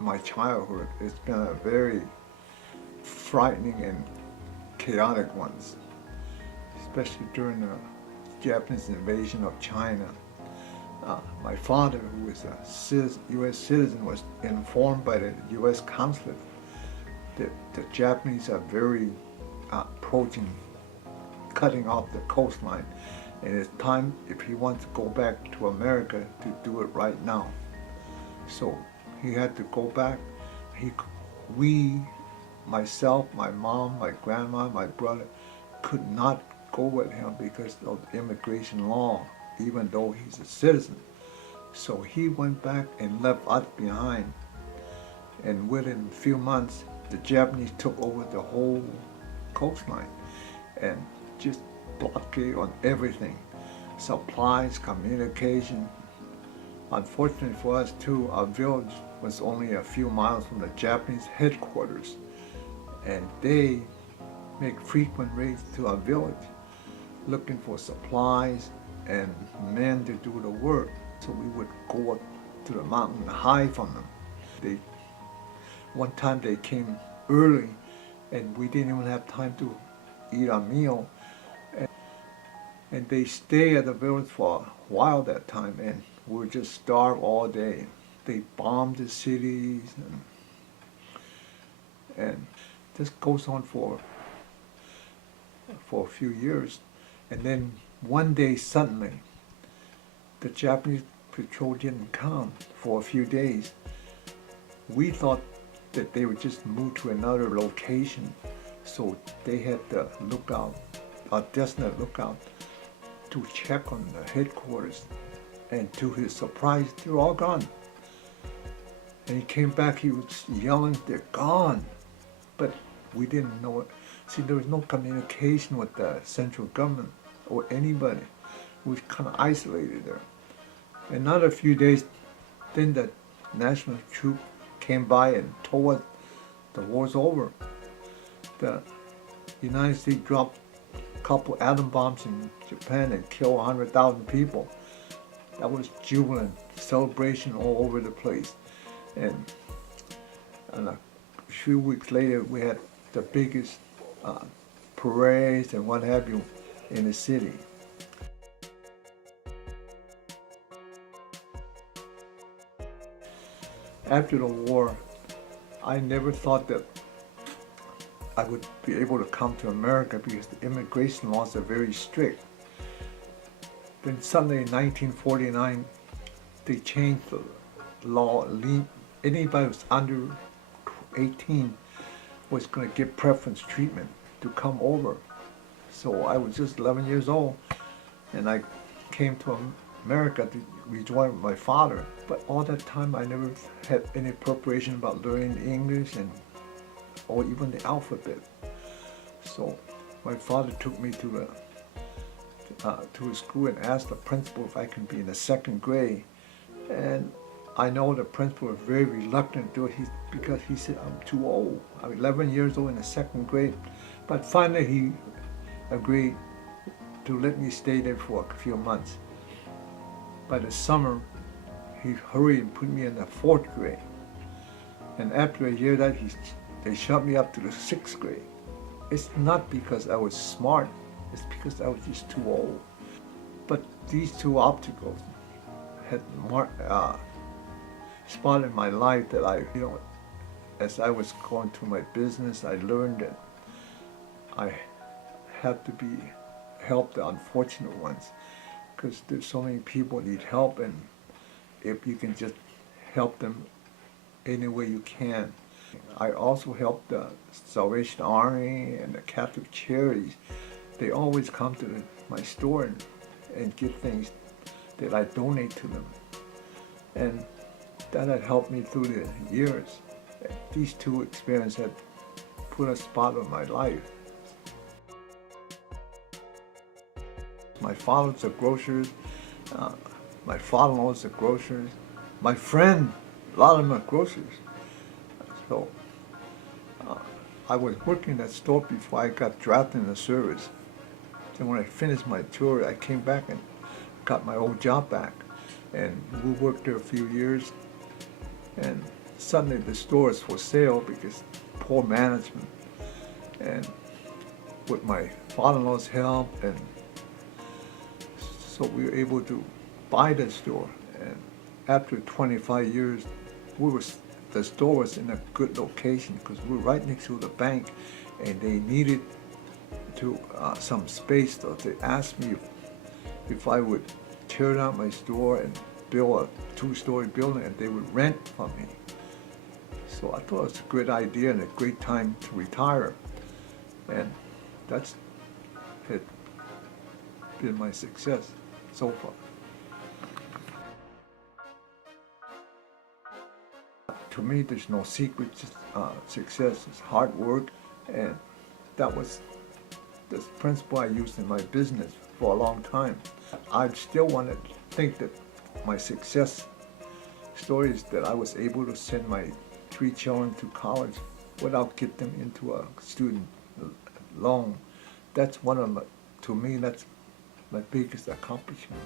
My childhood, it's been a very frightening and chaotic one, especially during the Japanese invasion of China. My father, who was a U.S. citizen, was informed by the U.S. consulate that the Japanese are very approaching, cutting off the coastline, and it's time, if he wants to go back to America, to do it right now. So he had to go back. He, we, myself, my mom, my grandma, my brother, could not go with him because of immigration law, even though he's a citizen. So he went back and left us behind. And within a few months, the Japanese took over the whole coastline and just blockade on everything. Supplies, communication. Unfortunately for us too, our village was only a few miles from the Japanese headquarters, and they make frequent raids to our village looking for supplies and men to do the work. So we would go up to the mountain and hide from them. They, one time they came early and we didn't even have time to eat our meal. And they stayed at the village for a while that time, and we were just starved all day. They bombed the cities, and this goes on for a few years. And then one day suddenly, the Japanese patrol didn't come for a few days. We thought that they would just move to another location, so they had the lookout, a designated lookout, to check on the headquarters, and to his surprise, they're all gone. And he came back, he was yelling, they're gone. But we didn't know it. See, there was no communication with the central government or anybody. We were kind of isolated there. Another few days, then the national troop came by and told us the war's over. The United States dropped couple atom bombs in Japan and killed 100,000 people. That was jubilant celebration all over the place. And a few weeks later, we had the biggest parades and what have you in the city. After the war, I never thought that I would be able to come to America because the immigration laws are very strict. Then suddenly in 1949, they changed the law. Anybody who's under 18 was going to get preference treatment to come over. So I was just 11 years old, and I came to America to rejoin my father. But all that time, I never had any preparation about learning English or even the alphabet. So my father took me to a school and asked the principal if I could be in the second grade. And I know the principal was very reluctant to do it because he said, I'm too old. I'm 11 years old in the second grade. But finally he agreed to let me stay there for a few months. By the summer, he hurried and put me in the fourth grade. And after a year that they shot me up to the sixth grade. It's not because I was smart, it's because I was just too old. But these two obstacles had spotted my life that as I was going through my business, I learned that I have to help the unfortunate ones, because there's so many people need help, and if you can just help them any way you can. I also help the Salvation Army and the Catholic Charities. They always come to my store and get things that I donate to them. And that had helped me through the years. These two experiences had put a spot on my life. My father's a grocer. My father-in-law's a grocer. My friend, a lot of them are grocers. So I was working in that store before I got drafted in the service. And when I finished my tour, I came back and got my old job back. And we worked there a few years. And suddenly the store is for sale because poor management. And with my father-in-law's help, and so we were able to buy the store. And after 25 years, we were the store was in a good location because we were right next to the bank, and they needed to some space. So they asked me if I would tear down my store and build a two-story building, and they would rent from me. So I thought it was a great idea and a great time to retire, and that's had been my success so far. To me, there's no secret. Success is hard work, and that was the principle I used in my business for a long time. I still want to think that my success story is that I was able to send my 3 children to college without getting them into a student loan. That's one of my, to me, that's my biggest accomplishment.